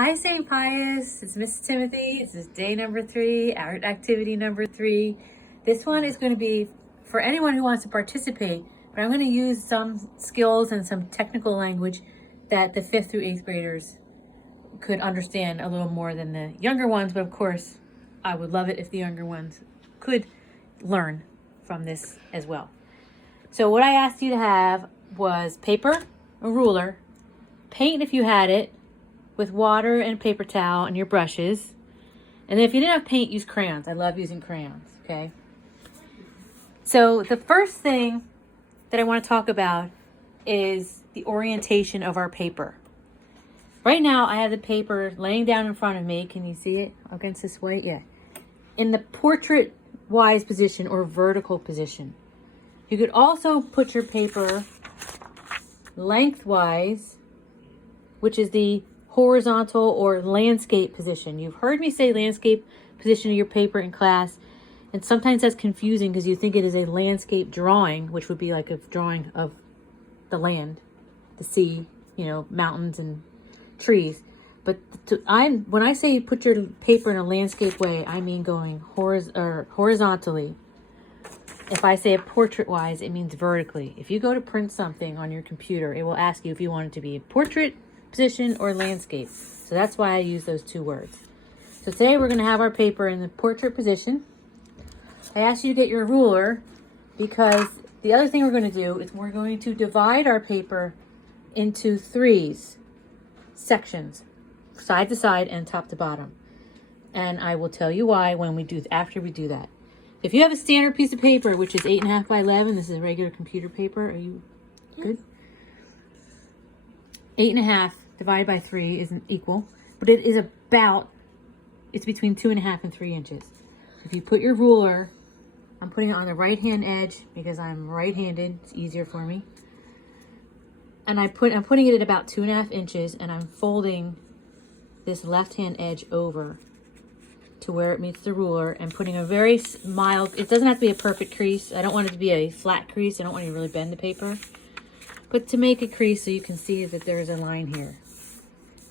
Hi, St. Pius. It's Miss Timothy. This is day number 3, art activity number 3. This one is going to be for anyone who wants to participate, but I'm going to use some skills and some technical language that the 5th through 8th graders could understand a little more than the younger ones. But of course, I would love it if the younger ones could learn from this as well. So what I asked you to have was paper, a ruler, paint if you had it, with water and paper towel and your brushes. And then if you didn't have paint, use crayons. I love using crayons, okay? So the first thing that I want to talk about is the orientation of our paper. Right now, I have the paper laying down in front of me. Can you see it against this white? Yeah. In the portrait-wise position or vertical position. You could also put your paper lengthwise, which is the horizontal or landscape position. You've heard me say landscape position of your paper in class, and sometimes that's confusing because you think it is a landscape drawing, which would be like a drawing of the land, the sea, mountains and trees. But when I say put your paper in a landscape way, I mean going horizontally. If I say a portrait-wise, it means vertically. If you go to print something on your computer, it will ask you if you want it to be a portrait position or landscape. So that's why I use those two words. So today we're going to have our paper in the portrait position. I asked you to get your ruler because the other thing we're going to do is we're going to divide our paper into 3 sections, side to side and top to bottom. And I will tell you why after we do that. If you have a standard piece of paper, which is 8.5 by 11, this is regular computer paper. Are you good? 8.5 divided by 3 isn't equal, but it is it's between 2.5 and 3 inches. If you put your ruler, I'm putting it on the right-hand edge because I'm right-handed. It's easier for me. And I'm putting it at about 2.5 inches, and I'm folding this left-hand edge over to where it meets the ruler and putting a very mild, it doesn't have to be a perfect crease. I don't want it to be a flat crease. I don't want you to really bend the paper. But to make a crease so you can see that there's a line here.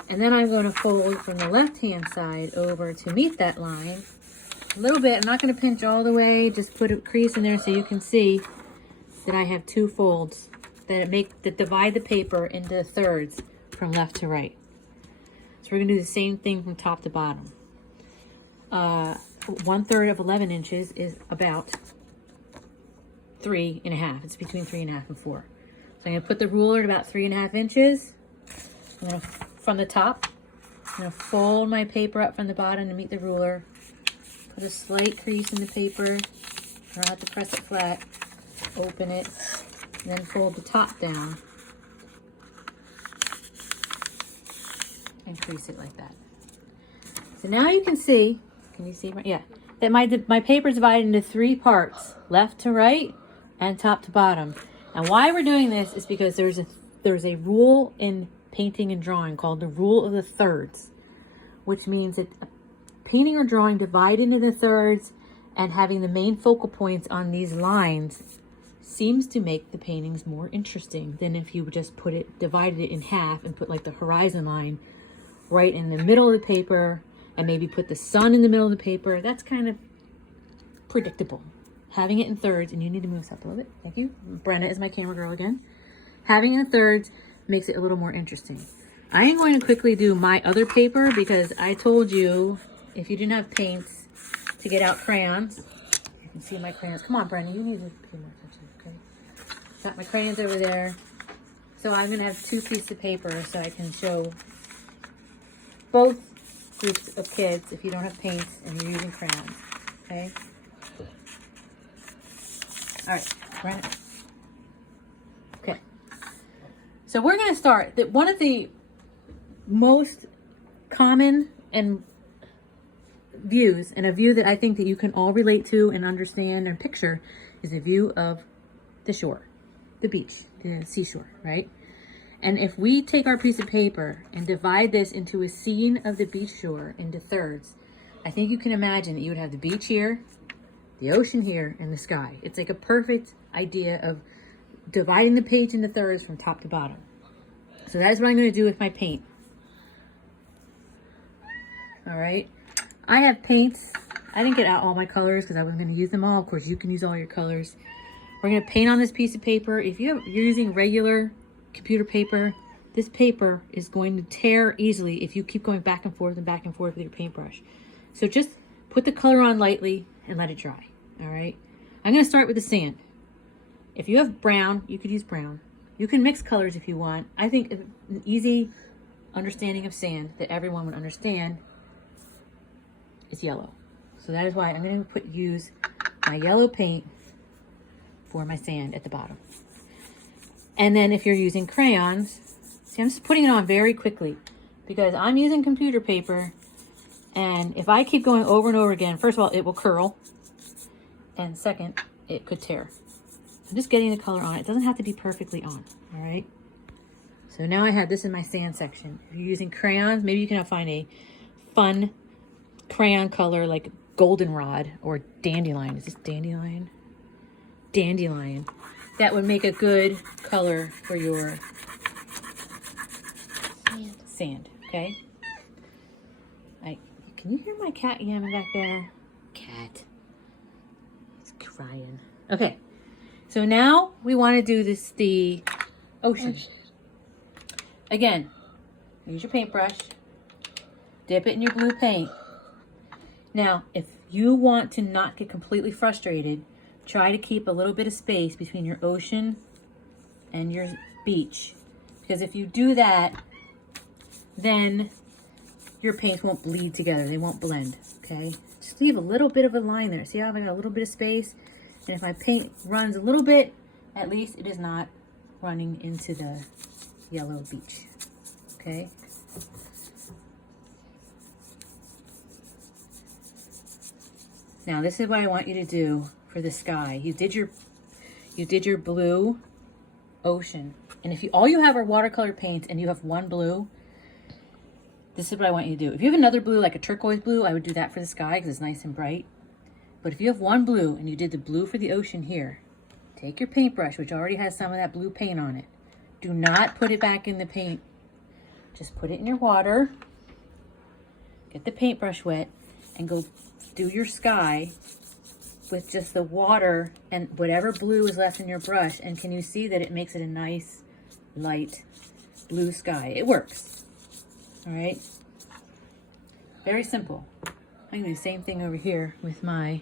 And then I'm going to fold from the left-hand side over to meet that line a little bit. I'm not going to pinch all the way, just put a crease in there so you can see that I have 2 folds that divide the paper into thirds from left to right. So we're going to do the same thing from top to bottom. 1/3 of 11 inches is about 3.5. It's between 3.5 and 4. So I'm going to put the ruler at about 3.5 inches. From the top, I'm going to fold my paper up from the bottom to meet the ruler. Put a slight crease in the paper. I don't have to press it flat. Open it. And then fold the top down. And crease it like that. So now you can see, that my paper is divided into 3 parts, left to right and top to bottom. And why we're doing this is because there's a rule in painting and drawing called the rule of the thirds, which means that painting or drawing divided into the thirds and having the main focal points on these lines seems to make the paintings more interesting than if you just divided it in half and put like the horizon line right in the middle of the paper and maybe put the sun in the middle of the paper. That's kind of predictable. Having it in thirds, and you need to move this up a little bit. Thank you. Brenna is my camera girl again. Having it in thirds makes it a little more interesting. I am going to quickly do my other paper because I told you if you didn't have paints to get out crayons. You can see my crayons. Come on, Brenna, you need to pay more attention, okay? Got my crayons over there. So I'm going to have 2 pieces of paper so I can show both groups of kids if you don't have paints and you're using crayons, okay? All right, Brenna. Okay. So we're going to start. One of the most common views, and a view that I think that you can all relate to and understand and picture, is a view of the shore, the beach, the seashore, right? And if we take our piece of paper and divide this into a scene of the beach shore into thirds, I think you can imagine that you would have the beach here, the ocean here, and the sky. It's like a perfect idea of dividing the page into thirds from top to bottom. So that is what I'm going to do with my paint. all right? I have paints. I didn't get out all my colors because I wasn't going to use them all. Of course, you can use all your colors. We're going to paint on this piece of paper. If you're using regular computer paper, this paper is going to tear easily if you keep going back and forth with your paintbrush. So just put the color on lightly and let it dry, all right? I'm going to start with the sand. If you have brown, you could use brown. You can mix colors if you want. I think an easy understanding of sand that everyone would understand is yellow. So that is why I'm going to use my yellow paint for my sand at the bottom. And then if you're using crayons, see, I'm just putting it on very quickly because I'm using computer paper, and if I keep going over and over again, first of all, it will curl, and second, it could tear. I'm just getting the color on. It doesn't have to be perfectly on, all right? So now I have this in my sand section. If you're using crayons, maybe you can find a fun crayon color like goldenrod or dandelion. Is this dandelion? Dandelion. That would make a good color for your sand, okay? Can you hear my cat yamming back there? Cat. He's crying. Okay. So now we want to do the ocean. Again, use your paintbrush, dip it in your blue paint. Now, if you want to not get completely frustrated, try to keep a little bit of space between your ocean and your beach. Because if you do that, then your paints won't bleed together. They won't blend, okay? Just leave a little bit of a line there. See how I got a little bit of space? And if my paint runs a little bit, at least it is not running into the yellow beach, okay? Now this is what I want you to do for the sky. You did your blue ocean. And if all you have are watercolor paints and you have one blue, this is what I want you to do. If you have another blue, like a turquoise blue, I would do that for the sky because it's nice and bright. But if you have one blue and you did the blue for the ocean here, take your paintbrush, which already has some of that blue paint on it. Do not put it back in the paint. Just put it in your water, get the paintbrush wet, and go do your sky with just the water and whatever blue is left in your brush. And can you see that it makes it a nice, light blue sky? It works. All right? Very simple. I'm going to do the same thing over here with my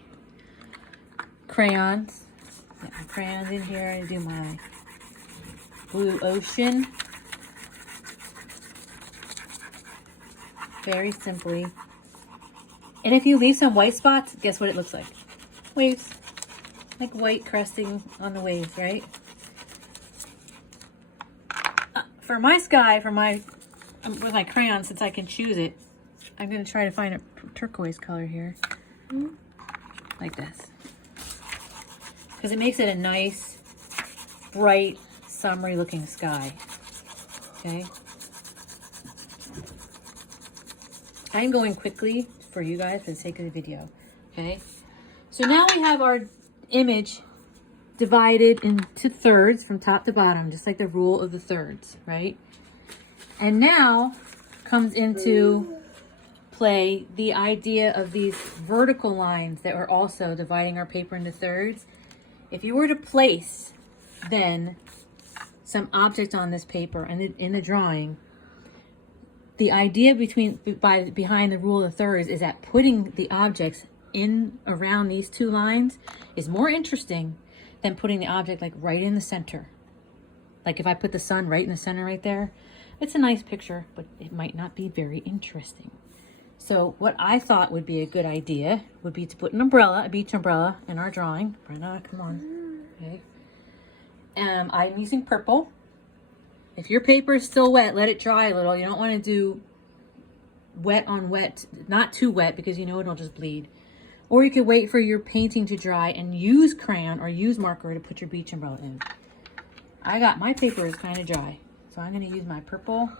crayons. Get my crayons in here and do my blue ocean. Very simply. And if you leave some white spots, guess what it looks like? Waves. Like white cresting on the waves, right? For my sky, with my crayon, since I can choose it, I'm going to try to find a turquoise color here. Like this. Because it makes it a nice, bright, summery looking sky. Okay? I'm going quickly for you guys for the sake of the video. Okay? So now we have our image divided into thirds from top to bottom, just like the rule of the thirds, right? And now comes into play the idea of these vertical lines that are also dividing our paper into thirds. If you were to place then some object on this paper and in the drawing, the idea behind the rule of thirds is that putting the objects in around these two lines is more interesting than putting the object like right in the center. Like if I put the sun right in the center right there, it's a nice picture, but it might not be very interesting. So what I thought would be a good idea would be to put an umbrella, a beach umbrella, in our drawing. Brenna, come on. Okay. I'm using purple. If your paper is still wet, let it dry a little. You don't want to do wet on wet, not too wet because you know it'll just bleed. Or you could wait for your painting to dry and use crayon or use marker to put your beach umbrella in. My paper is kind of dry, so I'm going to use my purple.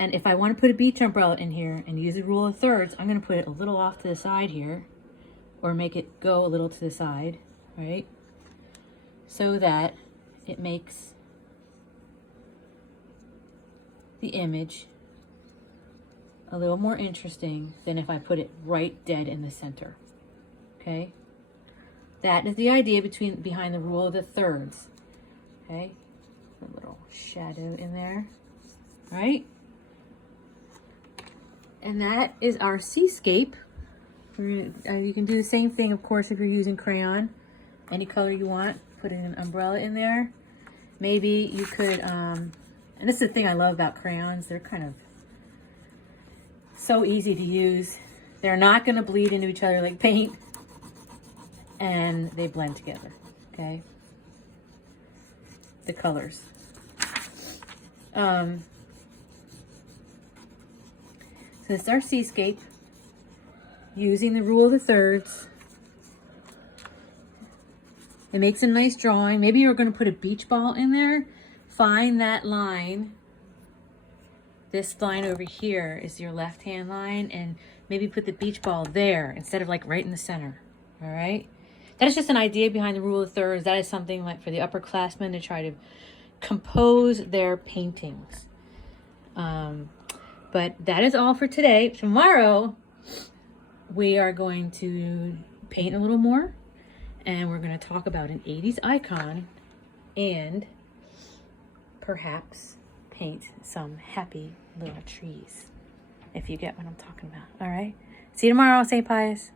And if I want to put a beach umbrella in here and use the rule of thirds, I'm going to put it a little off to the side here, or make it go a little to the side, right? So that it makes the image a little more interesting than if I put it right dead in the center. Okay? That is the idea behind the rule of the thirds. Okay? A little shadow in there. Right? And that is our seascape. You can do the same thing, of course, if you're using crayon. Any color you want. Put an umbrella in there. Maybe you could, and this is the thing I love about crayons. They're kind of so easy to use. They're not going to bleed into each other like paint. And they blend together, okay? The colors. So this is our seascape. Using the rule of the thirds. It makes a nice drawing. Maybe you're going to put a beach ball in there. Find that line. This line over here is your left-hand line, and maybe put the beach ball there instead of like right in the center. All right? That is just an idea behind the rule of thirds. That is something like for the upperclassmen to try to compose their paintings. But that is all for today. Tomorrow, we are going to paint a little more, and we're going to talk about an 80s icon and perhaps paint some happy little trees, if you get what I'm talking about. All right? See you tomorrow, St. Pius.